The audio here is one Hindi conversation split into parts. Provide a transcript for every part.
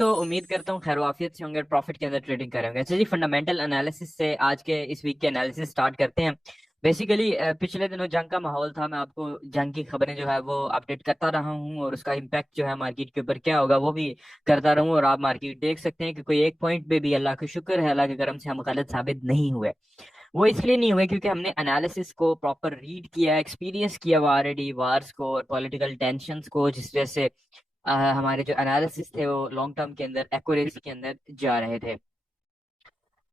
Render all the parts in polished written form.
तो उम्मीद करता हूँ खैर वाफियत से होंगे, प्रॉफिट के अंदर ट्रेडिंग करेंगे। अच्छा जी, फंडामेंटल एनालिसिस से आज के इस वीक के एनालिसिस स्टार्ट करते हैं। बेसिकली पिछले दिनों जंग का माहौल था, मैं आपको जंग की खबरें जो है वो अपडेट करता रहा हूँ, और उसका इम्पैक्ट जो है मार्केट के ऊपर क्या होगा वो भी करता रहूँ। और आप मार्केट देख सकते हैं कि कोई एक पॉइंट पे भी अल्लाह का शुक्र है, अल्लाह के करम से हम गलत साबित नहीं हुए। वो इसलिए नहीं हुए क्योंकि हमने एनालिसिस को प्रॉपर रीड किया, एक्सपीरियंस किया ऑलरेडी वार्स को और पॉलिटिकल टेंशंस को, जिस वजह से हमारे जो एनालिसिस थे वो लॉन्ग टर्म के अंदर एक्यूरेसी के अंदर जा रहे थे।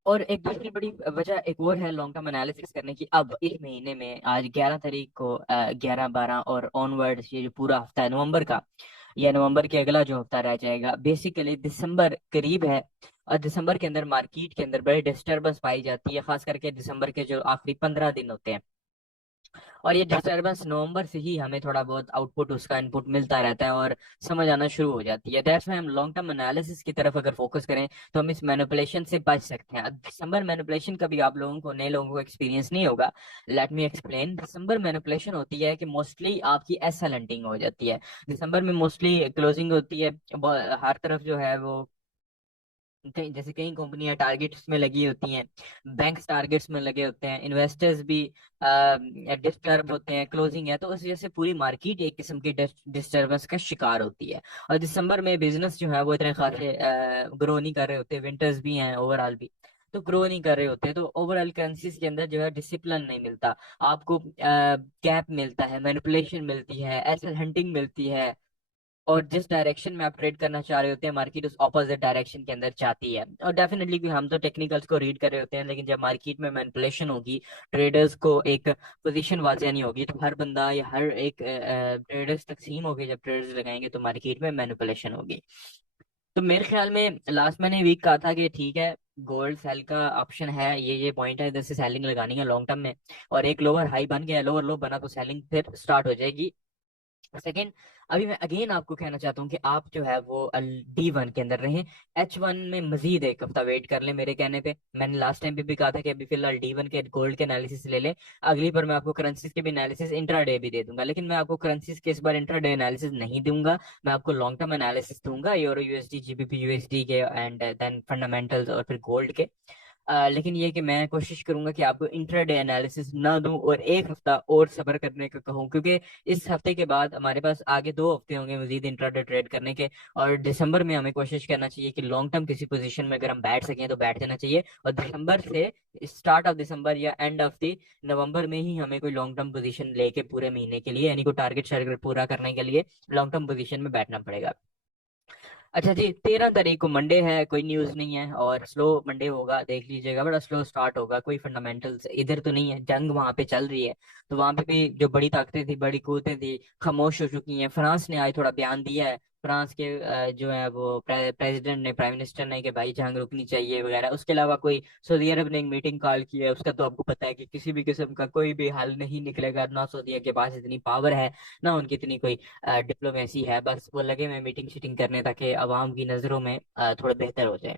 और एक दूसरी बड़ी वजह एक और है लॉन्ग टर्म एनालिसिस करने की। अब इस महीने में आज 11 तारीख को 11 12 और ऑनवर्ड्स, ये जो पूरा हफ्ता है नवंबर का, या नवंबर के अगला जो हफ्ता रह जाएगा, बेसिकली दिसंबर करीब है। और दिसंबर के अंदर मार्केट के अंदर बड़ी डिस्टर्बेंस पाई जाती है, खास करके दिसंबर के जो आखिरी 15 दिन होते हैं। और ये डिस्टरबेंस नवंबर से ही हमें थोड़ा बहुत आउटपुट, उसका इनपुट मिलता रहता है और समझ आना शुरू हो जाती है। दैट्स व्हाई हम लॉन्ग टर्म एनालिसिस की तरफ अगर फोकस करें तो हम इस मैनिपुलेशन से बच सकते हैं। अब दिसंबर मैनिपुलेशन का भी आप लोगों को, नए लोगों को एक्सपीरियंस नहीं होगा। Let me explain. दिसंबर मैनिपुलेशन होती है कि मोस्टली आपकी एस हंटिंग हो जाती है। दिसंबर में मोस्टली क्लोजिंग होती है, हर तरफ जो है वो कई, जैसे कई कंपनियां टारगेट्स में लगी होती हैं, बैंक्स टारगेट्स में लगे होते हैं, इन्वेस्टर्स भी डिस्टर्ब होते हैं, क्लोजिंग है, तो उस वजह से पूरी मार्केट एक किस्म की डिस्टर्बेंस का शिकार होती है। और दिसंबर में बिजनेस जो है वो इतने खासे ग्रो नहीं कर रहे होते, विंटर्स भी हैं ओवरऑल भी, तो ग्रो नहीं कर रहे होते, तो ओवरऑल करेंसीज के अंदर जो है डिसिप्लिन नहीं मिलता आपको, गैप मिलता है, मैनिपुलेशन मिलती है, एसेट हंटिंग मिलती है। और जिस डायरेक्शन में आप ट्रेड करना चाह रहे होते हैं, मार्केट उस ऑपोजिट डायरेक्शन के अंदर जाती है। और डेफिनेटली कि हम तो टेक्निकल्स को रीड कर रहे होते हैं, लेकिन जब मार्केट में मैनिपुलेशन होगी, ट्रेडर्स को एक पोजीशन वाजिया नहीं होगी, तो हर बंदा या हर एक ट्रेडर्स तकसीम होगी, जब ट्रेडर्स लगाएंगे तो मार्केट में मैनिपुलेशन होगी। तो मेरे ख्याल में लास्ट मैंने वीक कहा था कि ठीक है, गोल्ड सेल का ऑप्शन है, ये पॉइंट है, जैसे सेलिंग लगानी है लॉन्ग टर्म में। और एक लोअर हाई बन गया, लोअर लो बना तो सेलिंग फिर स्टार्ट हो जाएगी। सेकेंड, अभी मैं अगेन आपको कहना चाहता हूँ कि आप जो है वो D1 के अंदर रहें। H1 में मजीद एक हफ्ता वेट कर लें, मेरे कहने पे। मैंने लास्ट टाइम भी कहा था कि अभी फिलहाल D1 के गोल्ड के एनालिसिस ले लें। अगली बार मैं आपको करेंसीज के भी एनालिसिस इंट्राडे भी दे दूंगा, लेकिन मैं आपको करेंसीज के इस बार इंट्राडे एनालिसिस नहीं दूंगा। मैं आपको लॉन्ग टर्म एनालिसिस दूंगा, यूरो यूएसडी, GBP USD के, एंड देन फंडामेंटल्स और फिर गोल्ड के। लेकिन ये कि मैं कोशिश करूंगा कि आपको इंट्राडे एनालिसिस ना दूं और एक हफ्ता और सब्र करने का कहूं, क्योंकि इस हफ्ते के बाद हमारे पास आगे 2 हफ्ते होंगे मजीद इंट्राडे ट्रेड करने के। और दिसंबर में हमें कोशिश करना चाहिए कि लॉन्ग टर्म किसी पोजीशन में अगर हम बैठ सकें तो बैठ जाना चाहिए। और दिसंबर से, स्टार्ट ऑफ दिसंबर या एंड ऑफ द नवंबर में ही हमें कोई लॉन्ग टर्म पोजीशन लेके पूरे महीने के लिए, यानी कोई टारगेट शारगेट पूरा करने के लिए लॉन्ग टर्म पोजीशन में बैठना पड़ेगा। अच्छा जी, 13 तारीख को मंडे है, कोई न्यूज नहीं है और स्लो मंडे होगा, देख लीजिएगा, बड़ा स्लो स्टार्ट होगा। कोई फंडामेंटल्स इधर तो नहीं है, जंग वहां पे चल रही है, तो वहां पे भी जो बड़ी ताकतें थी, बड़ी कुवतें थी, खामोश हो चुकी हैं। फ्रांस ने आज थोड़ा बयान दिया है, फ्रांस के जो है वो प्रेसिडेंट ने, प्राइम मिनिस्टर ने, कि भाई जंग रुकनी चाहिए वगैरह। उसके अलावा कोई, सऊदी अरब ने एक मीटिंग कॉल की है, उसका तो आपको पता है कि किसी भी किस्म का कोई भी हल नहीं निकलेगा, ना सऊदीया के पास इतनी पावर है, ना उनकी इतनी कोई डिप्लोमेसी है। बस वो लगे हुए मीटिंग शीटिंग करने ताकि अवाम की नजरों में थोड़ा बेहतर हो जाए।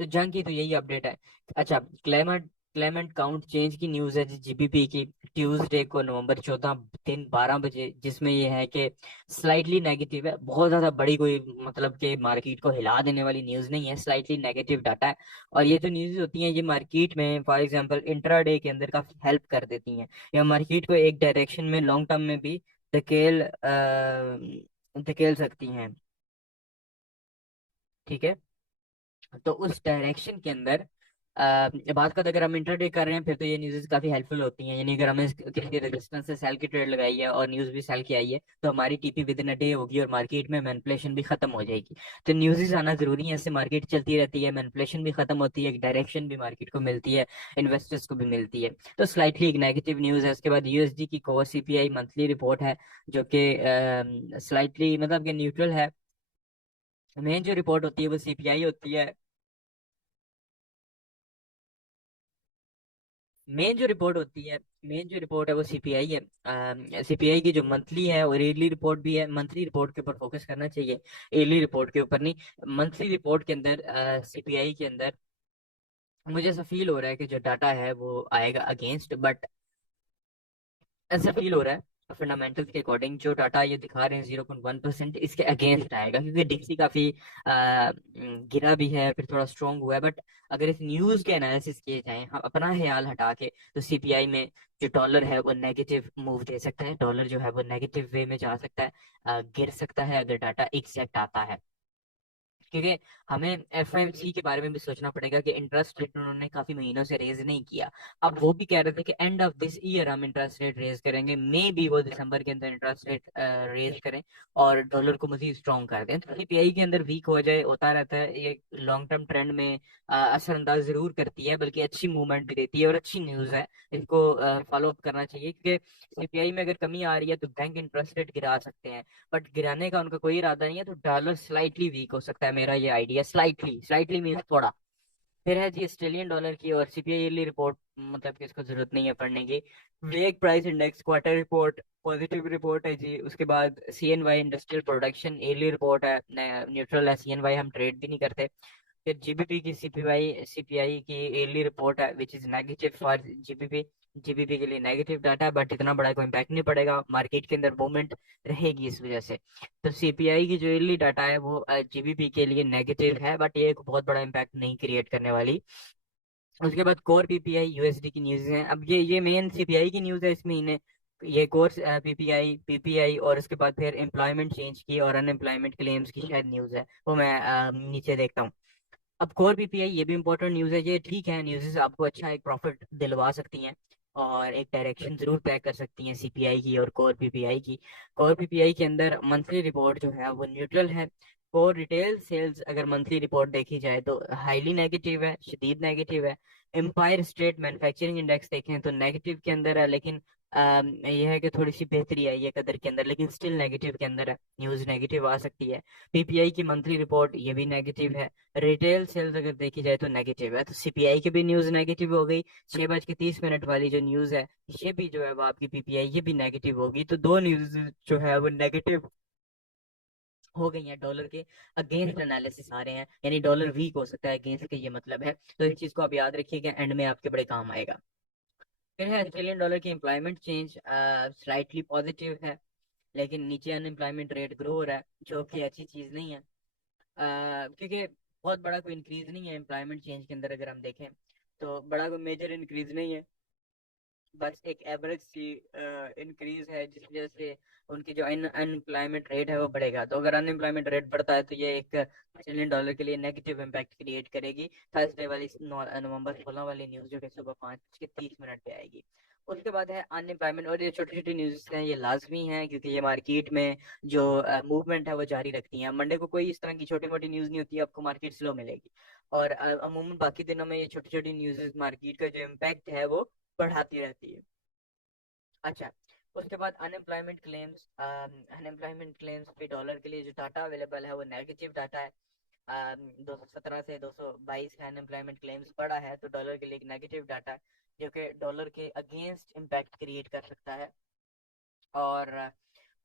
तो जंग की तो यही अपडेट है। अच्छा, क्लेमेंट क्लेमेंट काउंट चेंज की न्यूज है जी, GBP की, ट्यूसडे को नवंबर 14 दिन 12 बजे, जिसमें ये है कि स्लाइटली नेगेटिव है, बहुत ज्यादा बड़ी कोई मतलब कि मार्केट को हिला देने वाली न्यूज नहीं है, स्लाइटली नेगेटिव डाटा है। और ये जो न्यूज होती हैं ये मार्केट में फॉर एग्जांपल इंट्राडे के अंदर काफी हेल्प कर देती हैं, या मार्केट को एक डायरेक्शन में लॉन्ग टर्म में भी धकेल सकती हैं। ठीक है, तो उस डायरेक्शन के अंदर बात का, अगर हम इंटरडे कर रहे हैं फिर तो ये न्यूज़ काफी हेल्पफुल होती हैं। यानी अगर हमें किसी रेजिस्टेंस से सेल की ट्रेड लगाई है और न्यूज़ भी सेल की आई है, तो हमारी TP with in a day होगी और मार्केट में मैनिपुलेशन भी खत्म हो जाएगी। तो न्यूज़ आना जरूरी है, इससे मार्केट चलती रहती है, मैनिपुलेशन भी खत्म होती है, एक डायरेक्शन भी मार्केट को मिलती है, इन्वेस्टर्स को भी मिलती है। तो स्लाइटली एक नेगेटिव न्यूज़ है। उसके बाद USD की कोर CPI मंथली रिपोर्ट है, जो कि स्लाइटली मतलब कि न्यूट्रल है। मेन जो रिपोर्ट होती है वो CPI होती है। मेन जो रिपोर्ट होती है, मेन जो रिपोर्ट है वो CPI है। CPI की जो मंथली है और ईयरली रिपोर्ट भी है, मंथली रिपोर्ट के ऊपर फोकस करना चाहिए, ईयरली रिपोर्ट के ऊपर नहीं। मंथली रिपोर्ट के अंदर CPI के अंदर मुझे ऐसा फील हो रहा है कि जो डाटा है वो आएगा अगेंस्ट, बट ऐसा फील हो रहा है। फंडामेंटल्स के अकॉर्डिंग जो डाटा ये दिखा रहे हैं 0.1%, इसके अगेंस्ट आएगा, क्योंकि डिक्सी काफी गिरा भी है, फिर थोड़ा स्ट्रांग हुआ है। बट अगर इस न्यूज के एनालिसिस किए जाएं, हम अपना ख्याल हटा के, तो सीपीआई में जो डॉलर है वो नेगेटिव मूव दे सकता है, डॉलर जो है वो नेगेटिव वे में जा सकता है, गिर सकता है अगर डाटा एग्जैक्ट आता है। क्योंकि हमें एफएमसी के बारे में भी सोचना पड़ेगा कि इंटरेस्ट रेट उन्होंने काफी महीनों से रेज नहीं किया। अब वो भी कह रहे थे कि एंड ऑफ दिस ईयर हम इंटरेस्ट रेट रेज करेंगे, मे बी वो दिसंबर के अंदर इंटरेस्ट रेट रेज करें और डॉलर को मजीद स्ट्रॉन्ग कर दें। तो सीपीआई के अंदर वीक हो जाए होता रहता है, ये लॉन्ग टर्म ट्रेंड में असरअंदाज जरूर करती है, बल्कि अच्छी मूवमेंट भी देती है और अच्छी न्यूज है, इसको फॉलो अप करना चाहिए। क्योंकि सीपीआई में अगर कमी आ रही है तो बैंक इंटरेस्ट रेट गिरा सकते हैं, बट गिराने का उनका कोई इरादा नहीं है, तो डॉलर स्लाइटली वीक हो सकता है, मेरा ये आइडिया। स्लाइटली, स्लाइटली मीन्स थोड़ा। फिर है जी ऑस्ट्रेलियन डॉलर की और सीपीआई ईयरली रिपोर्ट, मतलब कि इसको जरूरत नहीं है पढ़ने की। वेग price index quarter report positive report है जी। उसके बाद सीएनवाई इंडस्ट्रियल प्रोडक्शन ईयरली रिपोर्ट है, न्यूट्रल है। सीएनवाई हम ट्रेड भी नहीं करते। फिर जीबीपी की सीपीआई की ईयरली रिपोर्ट है which is negative for GBP. GBP के लिए नेगेटिव डाटा है, बट इतना बड़ा कोई इम्पैक्ट नहीं पड़ेगा, मार्केट के अंदर मूवमेंट रहेगी इस वजह से। तो सीपीआई की जो ईयरली डाटा है वो जीबीपी के लिए नेगेटिव है, बट ये एक बहुत बड़ा इम्पैक्ट नहीं क्रिएट करने वाली। उसके बाद कोर पीपीआई यूएसडी की न्यूज है। अब ये मेन सीपीआई की न्यूज है इस महीने। ये कोर पीपीआई और उसके बाद फिर एम्प्लॉयमेंट चेंज की और अनएम्प्लॉयमेंट क्लेम्स की शायद न्यूज है, वो मैं नीचे देखता हूँ। अब कोर पीपीआई ये भी इंपॉर्टेंट न्यूज है, ये ठीक है, न्यूज़ आपको अच्छा एक प्रॉफिट दिलवा सकती हैं और एक डायरेक्शन जरूर तय कर सकती हैं सीपीआई की और कोर पीपीआई की। कोर पीपीआई के अंदर मंथली रिपोर्ट जो है वो न्यूट्रल है। कोर रिटेल सेल्स अगर मंथली रिपोर्ट देखी जाए तो हाईली नेगेटिव है, शदीद नेगेटिव है। एम्पायर स्टेट मैन्युफैक्चरिंग इंडेक्स देखें तो नेगेटिव के अंदर है, लेकिन यह है कि थोड़ी सी बेहतरी आई है कदर के अंदर, लेकिन स्टिल नेगेटिव के अंदर है, न्यूज़ नेगेटिव आ सकती है। पीपीआई की मंथली रिपोर्ट ये भी नेगेटिव है। रिटेल सेल्स अगर देखी जाए तो नेगेटिव है, तो सीपीआई की भी न्यूज नेगेटिव हो गई। 6:30 वाली जो न्यूज है, ये भी जो है वो आपकी पीपीआई ये भी नेगेटिव होगी। तो दो न्यूज जो है वो नेगेटिव हो गई हैं, डॉलर के अगेंस्ट एनालिसिस आ रहे हैं, यानी डॉलर वीक हो सकता है अगेंस्ट के, ये मतलब है। तो इस चीज को आप याद रखिएगा, एंड में आपके बड़े काम आएगा। फिर है ऑस्ट्रेलियन डॉलर की एम्प्लॉयमेंट चेंज, स्लाइटली पॉजिटिव है, लेकिन नीचे अनएम्प्लॉयमेंट रेट ग्रो हो रहा है, जो कि अच्छी चीज नहीं है। क्योंकि बहुत बड़ा कोई इंक्रीज नहीं है एम्प्लॉयमेंट चेंज के अंदर, अगर हम देखें तो बड़ा कोई मेजर इंक्रीज नहीं है, बस एक एवरेज सी इंक्रीज है, जिस वजह से उनकी जो अनएम्प्लॉयमेंट रेट है वो बढ़ेगा। तो अगर अनएम्प्लॉयमेंट रेट बढ़ता है तो ये एक ऑस्ट्रेलियन डॉलर के लिए नेगेटिव इम्पैक्ट क्रिएट करेगी। थर्सडे वाली नवंबर 16 वाली न्यूज जो कि सुबह 5:30 पे आएगी। उसके बाद है अनएम्प्लॉयमेंट, और ये छोटी छोटी न्यूज़ हैं, ये लाजमी हैं क्योंकि ये मार्केट में जो मूवमेंट है वो जारी रखती हैं। मंडे को कोई इस तरह की छोटी मोटी न्यूज़ नहीं होती, आपको मार्केट स्लो मिलेगी, और अमूमन बाकी दिनों में ये छोटी छोटी न्यूज़ मार्केट का जो इम्पैक्ट है वो बढ़ाती रहती है। अच्छा, उसके बाद अनएम्प्लॉयमेंट क्लेम्स पे डॉलर के लिए जो डाटा अवेलेबल है वो नेगेटिव डाटा है। 217 से 222 है अनएम्प्लॉयमेंट क्लेम्स पड़ा है, तो डॉलर के लिए एक नेगेटिव डाटा है, जो कि डॉलर के अगेंस्ट इम्पैक्ट क्रिएट कर सकता है। और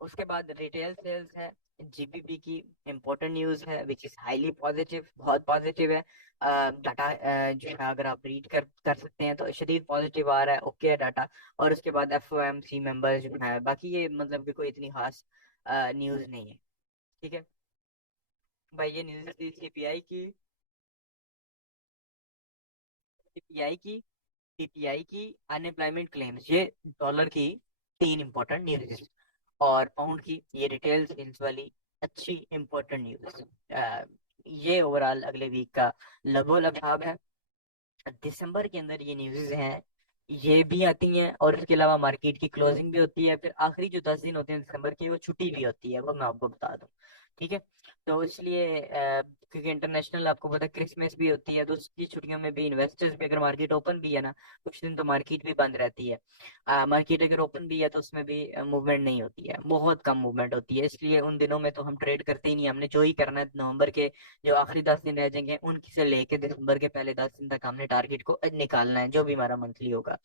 उसके बाद रिटेल सेल्स है, जीबीपी की इम्पोर्टेंट न्यूज है विच इज हाईली पॉजिटिव, बहुत पॉजिटिव है। डाटा जो है अगर आप रीड कर सकते हैं तो शदीद पॉजिटिव आ रहा है, ओके है डाटा। और उसके बाद एफओएमसी मेंबर जो है, बाकी ये मतलब कि कोई इतनी खास न्यूज नहीं है। ठीक है भाई, ये न्यूज थी सीपीआई की पीपीआई की अनएम्प्लॉयमेंट क्लेम्स, ये डॉलर की तीन इंपॉर्टेंट न्यूज, और पाउंड की ये रिटेल सेल्स वाली अच्छी इंपॉर्टेंट न्यूज। ये ओवरऑल अगले वीक का लगो लभाव है। दिसंबर के अंदर ये न्यूज़ हैं, ये भी आती हैं, और इसके अलावा मार्केट की क्लोजिंग भी होती है, फिर आखिरी जो 10 दिन होते हैं दिसंबर के वो छुट्टी भी होती है, वो मैं आपको बता दूं। ठीक है, तो इसलिए क्योंकि इंटरनेशनल आपको पता है क्रिसमस भी होती है, तो उसकी छुट्टियों में भी इन्वेस्टर्स भी, अगर मार्केट ओपन भी है ना कुछ दिन, तो मार्केट भी बंद रहती है। मार्केट अगर ओपन भी है तो उसमें भी मूवमेंट नहीं होती है, बहुत कम मूवमेंट होती है, इसलिए उन दिनों में तो हम ट्रेड करते ही नहीं। हमने जो ही करना है नवंबर के जो आखिरी 10 दिन रह जाएंगे उनकी से लेके दिसंबर के पहले 10 दिन तक हमने टारगेट को निकालना है, जो भी हमारा मंथली होगा।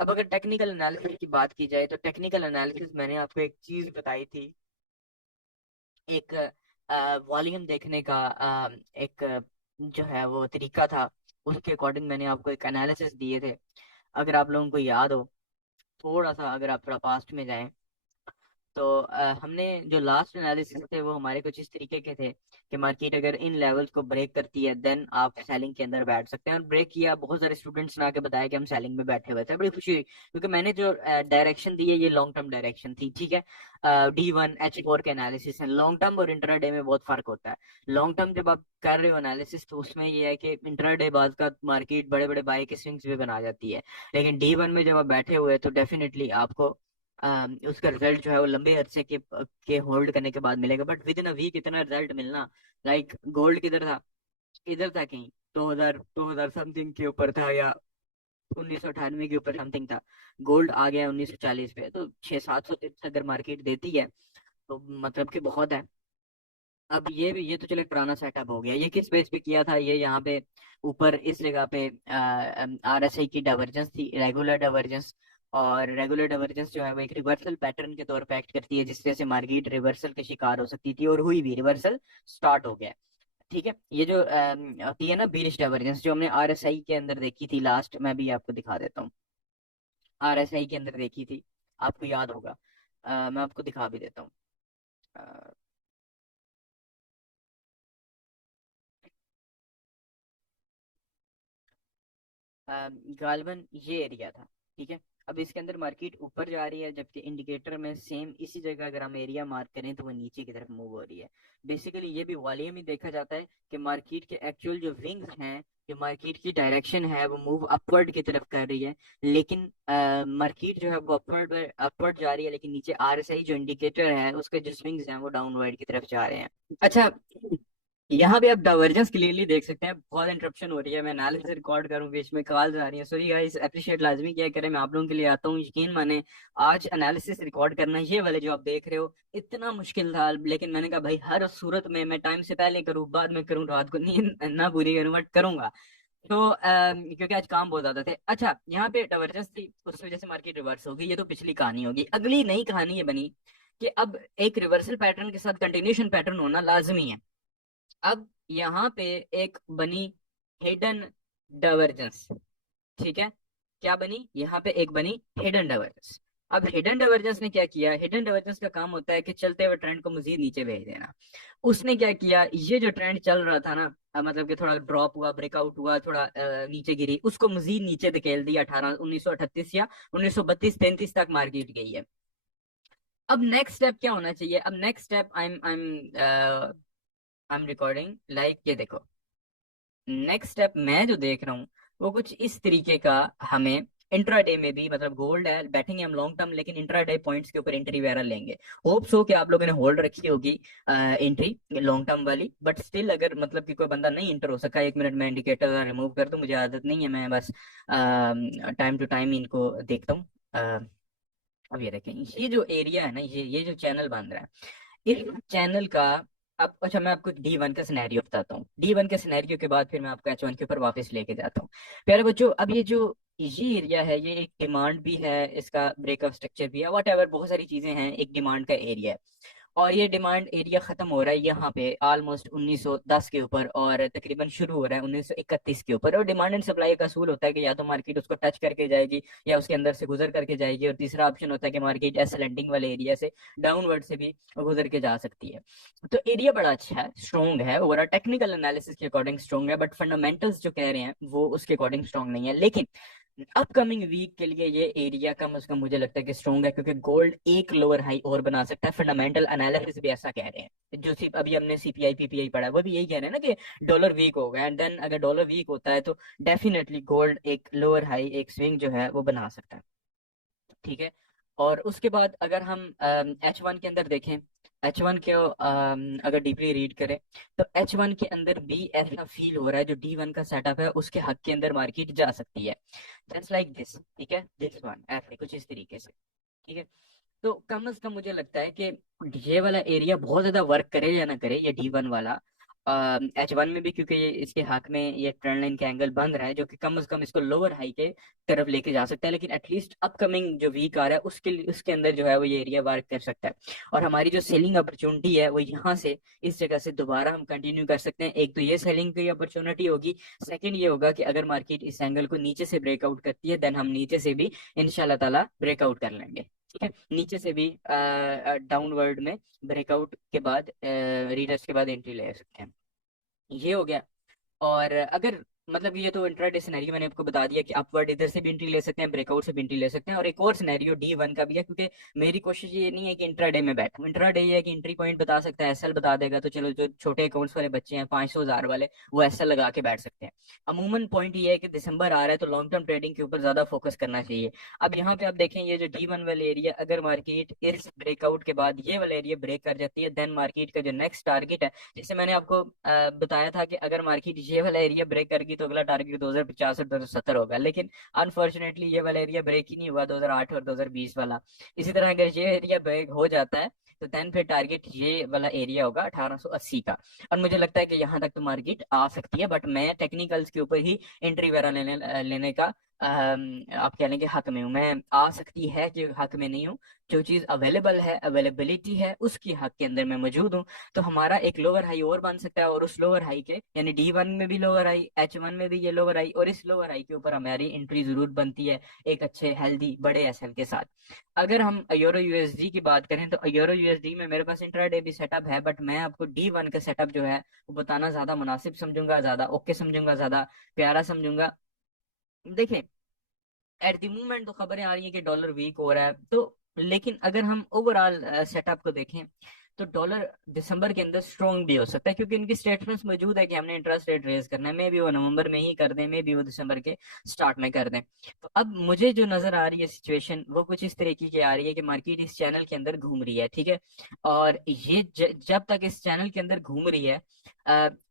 अब अगर टेक्निकल एनालिसिस की बात की जाए तो टेक्निकल एनालिसिस मैंने आपको एक चीज बताई थी, एक वॉल्यूम देखने का एक जो है वो तरीका था, उसके अकॉर्डिंग मैंने आपको एक एनालिसिस दिए थे। अगर आप लोगों को याद हो, थोड़ा सा अगर आप थोड़ा पास्ट में जाएं, तो हमने जो लास्ट एनालिसिस थे वो हमारे कुछ इस तरीके के थे कि मार्केट अगर इन लेवल्स को ब्रेक करती है देन आप सेलिंग के अंदर बैठ सकते हैं, और ब्रेक किया, बहुत सारे स्टूडेंट्स ने आके बताया कि हम सेलिंग में बैठे हुए थे, बड़ी खुशी हुई क्योंकि मैंने जो डायरेक्शन दी है ये लॉन्ग टर्म डायरेक्शन थी, ठीक है। D1 H4 के एनालिसिस है, लॉन्ग टर्म और इंट्राडे में बहुत फर्क होता है। लॉन्ग टर्म जब आप कर रहे हो एनालिसिस तो उसमें ये है कि इंट्राडे बाद का मार्केट बड़े बड़े बाय के स्विंग्स भी बना जाती है, लेकिन D1 में जब आप बैठे हुए तो डेफिनेटली आपको उसका रिजल्ट जो है वो लंबे अरसे के होल्ड करने के बाद मिलेगा, but within a week इतना रिजल्ट मिलना, लाइक गोल्ड किधर था, इधर था कहीं 2000 समथिंग के ऊपर था, या 1998 के ऊपर समथिंग था, गोल्ड आ गया 1940 पे, तो 600-700 टिप्स अगर मार्केट देती है तो मतलब कि बहुत है। अब ये तो चले पुराना सेटअप हो गया, ये किस बेस पे किया था, ये यहाँ पे ऊपर इस जगह पे RSI की डाइवर्जेंस थी, रेगुलर डाइवर्जेंस, और रेगुलर डाइवर्जेंस जो है वो एक रिवर्सल पैटर्न के तौर पे एक्ट करती है, जिससे से मार्केट रिवर्सल के शिकार हो सकती थी, और हुई भी, रिवर्सल स्टार्ट हो गया। ठीक है, ये जो होती है ना बीरिश डाइवर्जेंस, जो हमने RSI के अंदर देखी थी लास्ट, मैं भी आपको दिखा देता हूँ, RSI के अंदर देखी थी, आपको याद होगा। मैं आपको दिखा भी देता हूँ। गालवन ये एरिया था, ठीक है। अब इसके अंदर मार्केट ऊपर जा रही है, जबकि इंडिकेटर में सेम इसी जगह अगर हम एरिया मार्क करें तो वो नीचे की तरफ मूव हो रही है। बेसिकली ये भी वॉल्यूम ही देखा जाता है कि मार्केट के एक्चुअल जो विंग्स हैं, जो मार्केट की डायरेक्शन है वो मूव अपवर्ड की तरफ कर रही है, लेकिन मार्केट जो है वो अपवर्ड अपवर्ड जा रही है, लेकिन नीचे RSI जो इंडिकेटर है उसके जो स्विंग्स हैं वो डाउनवर्ड की तरफ जा रहे हैं। अच्छा, यहाँ पे आप डाइवर्जेंस क्लियरली देख सकते हैं, बहुत इंटरप्शन हो रही है, मैं एनालिसिस रिकॉर्ड करूँ बीच में कॉल्स आ रही है, सॉरी गाइस, अप्रिशिएट लाजमी किया करें, मैं आप लोगों के लिए आता हूँ, यकीन माने आज एनालिसिस रिकॉर्ड करना ये वाले जो आप देख रहे हो इतना मुश्किल था, लेकिन मैंने कहा भाई हर सूरत में मैं टाइम से पहले करूँ बाद में करूँ, रात को नींद ना पूरी करूँ, बट करूंगा। तो क्योंकि आज काम बहुत ज्यादा थे। अच्छा, यहाँ पे डाइवर्जेंस थी, उस वजह से मार्केट रिवर्स हो गई, ये तो पिछली कहानी होगी, अगली नई कहानी ये बनी कि अब एक रिवर्सल पैटर्न के साथ कंटिन्यूशन पैटर्न होना लाजमी है। अब यहाँ पे एक बनी हिडन डाइवर्जेंस, ठीक है। क्या बनी यहाँ पे, एक बनी हिडन डाइवर्जेंस। अब हिडन डाइवर्जेंस ने क्या किया, हिडन डाइवर्जेंस का काम होता है कि चलते हुए ट्रेंड को मजीद नीचे भेज देना। उसने क्या किया, ये जो ट्रेंड चल रहा था ना, मतलब कि थोड़ा ड्रॉप हुआ, ब्रेकआउट हुआ, थोड़ा नीचे गिरी, उसको मजीद नीचे धकेल दिया, 1938 या 1932-33 तक मार्केट गई है। अब नेक्स्ट स्टेप क्या होना चाहिए, अब next step I am recording, like ये देखो, नेक्स्ट स्टेप मैं जो देख रहा हूँ वो कुछ इस तरीके का हमें इंट्राडे में भी, मतलब गोल्ड है, बैठेंगे हम लॉन्ग टर्म, लेकिन इंट्राडे पॉइंट्स के ऊपर एंट्री वगैरह लेंगे। होप्स हो कि आप लोगों ने होल्ड रखी होगी एंट्री लॉन्ग टर्म वाली, बट स्टिल अगर मतलब कि कोई बंदा नहीं इंटर हो सका, 1 मिनट में इंडिकेटर रिमूव कर दूं, मुझे आदत नहीं है, मैं बस टाइम टू टाइम इनको देखता हूँ। अब ये देखें, ये जो एरिया है ना, ये जो चैनल बन रहा है, इस चैनल का, अब अच्छा मैं आपको D1 का सिनेरियो बताता हूँ, D1 के सिनेरियो के बाद फिर मैं आपको H1 के ऊपर वापस लेके जाता हूँ। प्यारे बच्चों, अब ये एरिया है, ये एक डिमांड भी है, इसका ब्रेकअप स्ट्रक्चर भी है, वट एवर, बहुत सारी चीजें हैं, एक डिमांड का एरिया है, और ये डिमांड एरिया खत्म हो रहा है यहाँ पे ऑलमोस्ट 1910 के ऊपर, और तकरीबन शुरू हो रहा है 1931 के ऊपर। और डिमांड एंड सप्लाई का असूल होता है कि या तो मार्केट उसको टच करके जाएगी या उसके अंदर से गुजर करके जाएगी, और तीसरा ऑप्शन होता है कि मार्केट एसेंडिंग वाले एरिया से डाउनवर्ड से भी गुजर के जा सकती है। तो एरिया बड़ा अच्छा है, स्ट्रॉन्ग है, ओवरऑल टेक्निकल एनालिसिस के अकॉर्डिंग स्ट्रॉन्ग है, बट फंडामेंटल्स जो कह रहे हैं वो उसके अकॉर्डिंग स्ट्रॉन्ग नहीं है। लेकिन अपकमिंग वीक के लिए ये एरिया कम से कम मुझे लगता है कि स्ट्रॉन्ग है, क्योंकि गोल्ड एक लोअर हाई और बना सकता है, फंडामेंटल एनालिसिस भी ऐसा कह रहे हैं। जो सिर्फ अभी हमने CPI PPI पढ़ा है वो भी यही कह रहे हैं ना कि डॉलर वीक होगा, एंड देन अगर डॉलर वीक होता है तो डेफिनेटली गोल्ड एक लोअर हाई, एक स्विंग जो है वो बना सकता है, ठीक है। और उसके बाद अगर हम H1 के अंदर देखें, H1 को अगर डीपली रीड करें तो H1 के अंदर भी ऐसा फील हो रहा है, जो D1 का सेटअप है उसके हक के अंदर मार्केट जा सकती है, जस्ट लाइक दिस, ठीक है, दिस वन, ऐसे कुछ इस तरीके से, ठीक है। तो कम से कम मुझे लगता है कि ये वाला एरिया बहुत ज्यादा वर्क करे या ना करे, ये D1 वाला H1 में भी, क्योंकि ये इसके हक में ये ट्रेंड लाइन के एंगल बन रहा है, जो कि कम से कम इसको लोअर हाई के तरफ लेके जा सकता है, लेकिन एटलीस्ट अपकमिंग जो वीक आ रहा है उसके अंदर जो है वो ये एरिया वर्क कर सकता है। और हमारी जो सेलिंग अपॉर्चुनिटी है वो यहाँ से, इस जगह से दोबारा हम कंटिन्यू कर सकते हैं। एक तो ये सेलिंग की अपॉर्चुनिटी होगी, सेकंड ये होगा कि अगर मार्केट इस एंगल को नीचे से ब्रेकआउट करती है देन हम नीचे से भी इंशाल्लाह ताला ब्रेकआउट कर लेंगे। ठीक है, नीचे से भी डाउनवर्ड में ब्रेकआउट के बाद रीटेस्ट के बाद एंट्री ले सकते हैं। ये हो गया। और अगर मतलब ये तो इंट्राडे सिनेरियो मैंने आपको बता दिया कि अपवर्ड इधर से भी एंट्री ले सकते हैं, ब्रेकआउट से भी एंट्री ले सकते हैं। और एक और सिनेरियो D1 का भी है, क्योंकि मेरी कोशिश ये नहीं है कि इंट्राडे में बैठूं। इंट्राडे ये है कि एंट्री पॉइंट बता सकता है, एसएल बता देगा, तो चलो जो छोटे अकाउंट्स वाले बच्चे हैं 500,000 वाले, वो एसएल लगा के बैठ सकते हैं। अमूमन पॉइंट ये है कि दिसंबर आ रहा है तो लॉन्ग टर्म ट्रेडिंग के ऊपर ज्यादा फोकस करना चाहिए। अब यहाँ पे आप देखें, ये जो D1 वाले एरिया, अगर मार्केट इस ब्रेकआउट के बाद ये वाला एरिया ब्रेक कर जाती है, देन मार्केट का जो नेक्स्ट टारगेट है, जैसे मैंने आपको बताया था कि अगर मार्केट ये वाला एरिया ब्रेक करेगी तो अगला टारगेट 2050 और 2070 होगा। लेकिन अनफॉर्चुनेटली ये वाला एरिया ब्रेक ही नहीं हुआ, 2008 और 2020 वाला। इसी तरह अगर ये एरिया ब्रेक हो जाता है तो देन फिर टारगेट ये वाला एरिया होगा 1880 का। और मुझे लगता है कि यहाँ तक तो मार्केट आ सकती है, बट मैं टेक्निकल्स के ऊपर ही एंट्री वगैरह लेने का आप कह लेंगे हक में हूँ। मैं आ सकती है कि हक में नहीं हूँ। जो चीज अवेलेबल है, अवेलेबिलिटी है, उसकी हक के अंदर मैं मौजूद हूँ। तो हमारा एक लोअर हाई और बन सकता है, और उस लोअर हाई के यानी D1 में भी लोअर हाई, H1 में भी ये लोअर हाई, और इस लोअर हाई के ऊपर हमारी एंट्री जरूर बनती है एक अच्छे हेल्दी बड़े एसएल के साथ। अगर हम यूरो यूएसडी की बात करें तो यूरो यूएसडी में मेरे पास इंट्राडे भी सेटअप है, बट मैं आपको D1 का सेटअप जो है वो बताना ज्यादा मुनासिब समझूंगा, ज्यादा ओके समझूंगा, ज्यादा प्यारा समझूंगा। देखें, एट द मोमेंट तो खबरें आ रही है कि डॉलर वीक हो रहा है, तो लेकिन अगर हम ओवरऑल सेटअप को देखें तो डॉलर दिसंबर के अंदर स्ट्रॉन्ग भी हो सकता है, क्योंकि इनकी स्टेटमेंट्स मौजूद है कि हमने इंटरेस्ट रेट रेज करना है। मे भी वो नवंबर में ही कर दें, मे भी वो दिसंबर के स्टार्ट में कर दें। तो अब मुझे जो नजर आ रही है सिचुएशन वो कुछ इस तरीके की आ रही है कि मार्केट इस चैनल के अंदर घूम रही है, ठीक है। और ये जब तक इस चैनल के अंदर घूम रही है,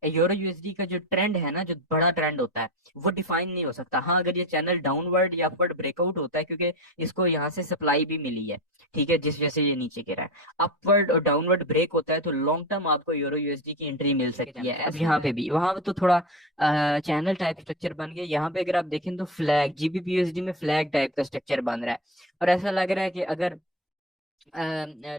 यूरो यूएसडी का जो ट्रेंड है ना, जो बड़ा ट्रेंड होता है, वो डिफाइन नहीं हो सकता। हाँ, अगर ये चैनल डाउनवर्ड या अपवर्ड ब्रेकआउट होता है, क्योंकि इसको यहाँ से सप्लाई भी मिली है, ठीक है, जिस वजह से ये नीचे गिरा है। अपवर्ड और डाउनवर्ड ब्रेक होता है तो लॉन्ग टर्म आपको यूरो यूएसडी की एंट्री मिल सकती है। अब यहाँ पे भी, वहां पे तो थोड़ा चैनल टाइप स्ट्रक्चर बन गया। यहाँ पे अगर आप देखें तो फ्लैग, जीबीपी यूएसडी में फ्लैग टाइप का स्ट्रक्चर बन रहा है। और ऐसा लग रहा है कि अगर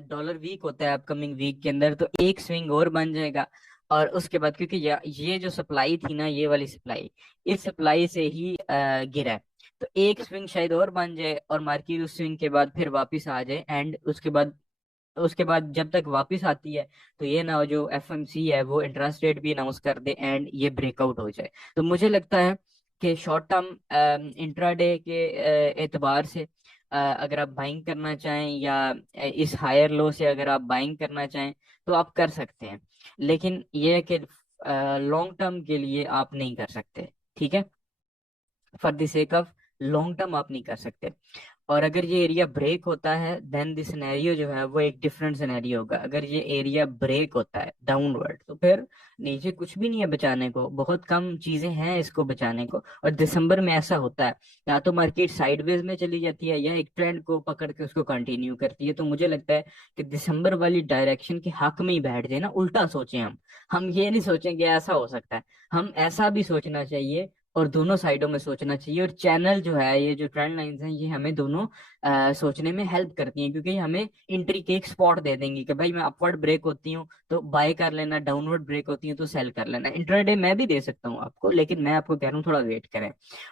डॉलर वीक होता है अपकमिंग वीक के अंदर, तो एक स्विंग और बन जाएगा। और उसके बाद, क्योंकि ये जो सप्लाई थी ना, ये वाली सप्लाई, इस सप्लाई से ही गिरा है, तो एक स्विंग शायद और बन जाए और मार्केट उस स्विंग के बाद फिर वापस आ जाए। एंड उसके बाद जब तक वापस आती है तो ये ना हो जो एफएमसी है वो इंटरेस्ट रेट भी अनाउंस कर दे एंड ये ब्रेकआउट हो जाए। तो मुझे लगता है कि शॉर्ट टर्म इंट्राडे के एतबार से अगर आप बाइंग करना चाहें, या इस हायर लो से अगर आप बाइंग करना चाहें तो आप कर सकते हैं। लेकिन ये है कि लॉन्ग टर्म के लिए आप नहीं कर सकते, ठीक है। For the sake of long term आप नहीं कर सकते। और अगर ये एरिया ब्रेक होता है देन द सिनेरियो जो है वो एक डिफरेंट सिनेरियो होगा। अगर ये एरिया ब्रेक होता है डाउनवर्ड तो फिर नीचे कुछ भी नहीं है बचाने को, बहुत कम चीजें हैं इसको बचाने को। और दिसंबर में ऐसा होता है, या तो मार्केट साइडवेज में चली जाती है या एक ट्रेंड को पकड़ के उसको कंटिन्यू करती है। तो मुझे लगता है कि दिसंबर वाली डायरेक्शन के हक में ही बैठ जाए ना, उल्टा सोचें। हम ये नहीं सोचें कि ऐसा हो सकता है, हम ऐसा भी सोचना चाहिए और दोनों साइडों में सोचना चाहिए। और चैनल जो है, ये जो ट्रेंड लाइंस हैं, ये हमें दोनों सोचने में हेल्प करती हैं, क्योंकि हमें एंट्री के एक स्पॉट दे देंगी कि भाई मैं अपवर्ड ब्रेक होती हूँ तो बाय कर लेना, डाउनवर्ड ब्रेक होती हूँ तो सेल कर लेना। इंट्राडे मैं भी दे सकता हूँ आपको, लेकिन मैं आपको कह रहा हूँ थोड़ा वेट करें।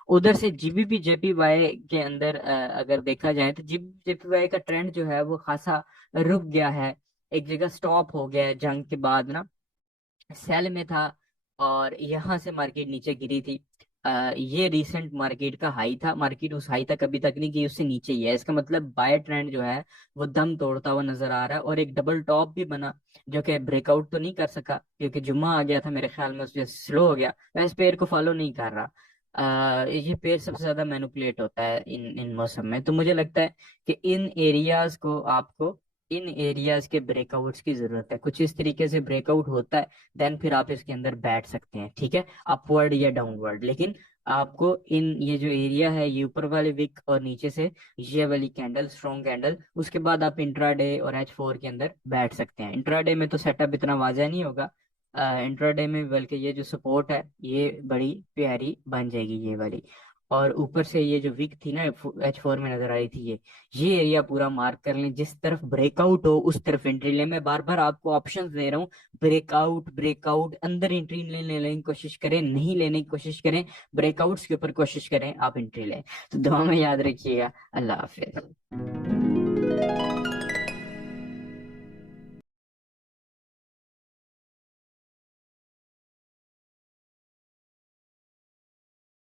उधर से जीबीपी जेपीवाई के अंदर अगर देखा जाए तो जीबीपी जेपीवाई का ट्रेंड जो है वो खासा रुक गया है, एक जगह स्टॉप हो गया है जंग के बाद ना, सेल में था और यहाँ से मार्केट नीचे गिरी थी। ये रीसेंट मार्केट का हाई था, मार्केट उस हाई तक अभी तक नहीं गई, उससे नीचे ही है। इसका मतलब बाय ट्रेंड जो है वो दम तोड़ता हुआ नजर आ रहा है। और एक डबल टॉप भी बना जो कि ब्रेकआउट तो नहीं कर सका, क्योंकि जुम्मा आ गया था मेरे ख्याल में, उससे स्लो हो गया। मैं इस पेयर को फॉलो नहीं कर रहा। ये पेयर सबसे ज्यादा मैनिपुलेट होता है इन इन मौसम में। तो मुझे लगता है कि इन एरियाज के ब्रेकआउट्स की जरूरत है। कुछ इस तरीके से ब्रेकआउट होता है देन फिर आप इसके अंदर बैठ सकते हैं, ठीक है, अपवर्ड या डाउनवर्ड। लेकिन आपको इन ये जो एरिया है, ये ऊपर वाले विक और नीचे से ये वाली कैंडल, स्ट्रॉन्ग कैंडल, उसके बाद आप इंट्राडे और H4 के अंदर बैठ सकते हैं। इंट्राडे में तो सेटअप इतना वाज़ा नहीं होगा इंट्राडे में, बल्कि ये जो सपोर्ट है ये बड़ी प्यारी बन जाएगी ये वाली। और ऊपर से ये जो विक थी ना H4 में नजर आई थी, ये एरिया पूरा मार्क कर लें। जिस तरफ ब्रेकआउट हो उस तरफ एंट्री लें। मैं बार बार आपको ऑप्शंस दे रहा हूँ, ब्रेकआउट ब्रेकआउट, अंदर एंट्री लेने की कोशिश करें, नहीं लेने की कोशिश करें, ब्रेकआउट्स के ऊपर कोशिश करें आप एंट्री लें। तो दुआ में याद रखिएगा। अल्लाह हाफिज।